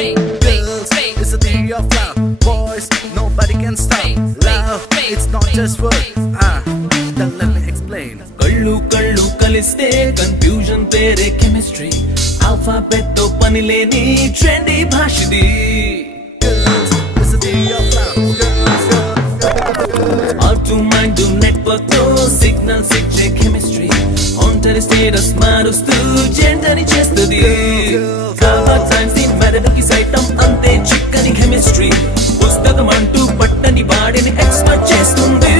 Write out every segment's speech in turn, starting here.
It's a theory of love. Boys, nobody can stop. Love, it's not just words. Then let me explain. కళ్ళు కళ్ళు కలిస్తే కన్ఫ్యూజన్ పేరే chemistry alphabet తో పని లేని ట్రెండీ భాషది Girls, it's a theory of love. All to mind network తో signals ఇచ్చే కెమిస్ట్రీ ఒంటరి స్టేటస్ మారుస్తూ జెండర్ చేస్తుంది టైమ్స్ ని మెదడుకి సైతం అంతే చిక్కని కెమిస్ట్రీ పుస్తకం అంటూ పట్టని వాడిని ఎక్స్పర్ట్ చేస్తుంది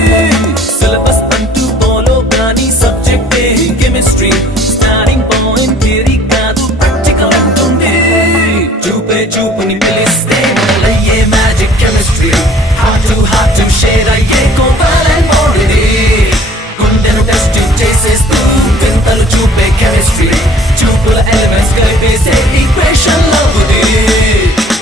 సిలబస్ అంటూ ఫాలో కానీ సబ్జెక్టే కెమిస్ట్రీ స్టార్టింగ్ పాయింట్ థియరీ కాదు ప్రాక్టికల్ అంటుంది చూపే చూపుని పిలిస్తే మొదలయ్యే magic chemistry heart to share అయ్యే కోవాలని మోడిది గుండెను టెస్ట్ చేసేస్తూ వింతలు చూపే కెమిస్ట్రీ చూపుల ఎలిమెంట్స్ కలిపేసే ఈక్వేషన్ లవ్వుది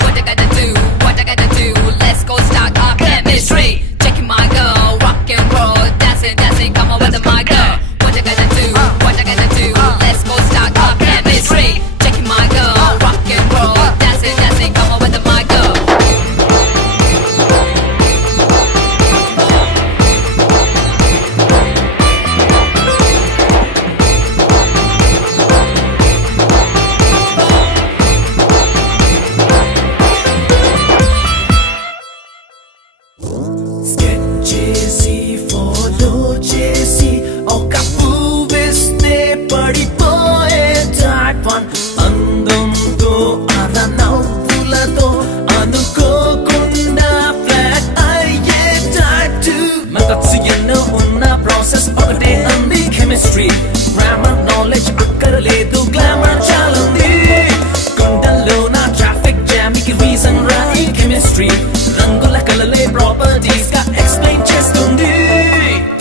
What I gotta do, what I gotta do, let's go start our chemistry. Checking my girl, rock and roll, dancing, come on with my girl. What I gotta do, what I gotta do, let's go start our chemistry. Checking my girl, rock and roll, dancing, come on with my girl. Sketch చేసి ఫాలో చేసి ఒక పూవిస్తే పడిపోయే taught one అందంతో అలా నవ్వులతో అనుకోకుండా ఫ్లాట్ అయ్యే టాట్ టూ మెథడ్స్ ఎన్నో ఉన్న ప్రాసెస్ ఒకటే అంది కెమిస్ట్రీ గ్రామర్ నాలెడ్జ్ అక్కర్లేదు గ్లామర్ చాలుంది గుండెల్లో నా ట్రాఫిక్ జామ్ కి రీజన్ రా ఈ కెమిస్ట్రీ రంగుల కలలే ప్రాపర్టీస్ గా ఎక్స్ప్లెయిన్ చేస్తుంది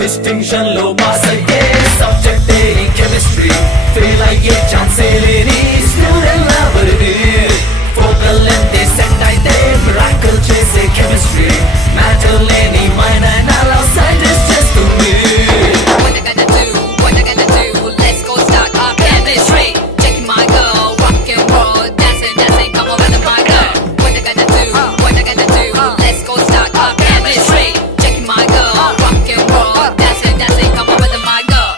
డిస్టింక్షన్ లో పాస్ అయ్యే సబ్జెక్టే ఈ కెమిస్ట్రీ ఫెయిల్ అయ్యే ఛాన్సే లేని స్టూడెంట్ లవర్ది ఫోకల్ లెంత్ సెట్ అయితే మిరాకిల్ చేసే కెమిస్ట్రీ మ్యాటర్ లేని మైండ్ అండ్ అలా సైంటిస్ట్ చేస్తుంది What I gotta do, what I gotta do, let's go start our chemistry. Checking my girl, rock and roll, dancing, come on with my girl. What I gotta do, what I gotta do, let's go start our chemistry. Checking my girl, rock and roll, dancing, come on with my girl.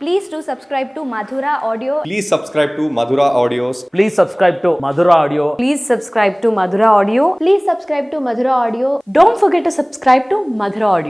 Please do subscribe to Madhura Audio. Please subscribe to Madhura Audios. Please subscribe to Madhura Audio. Please subscribe to Madhura Audio. Please subscribe to Madhura Audio. Don't forget to subscribe to Madhura Audio.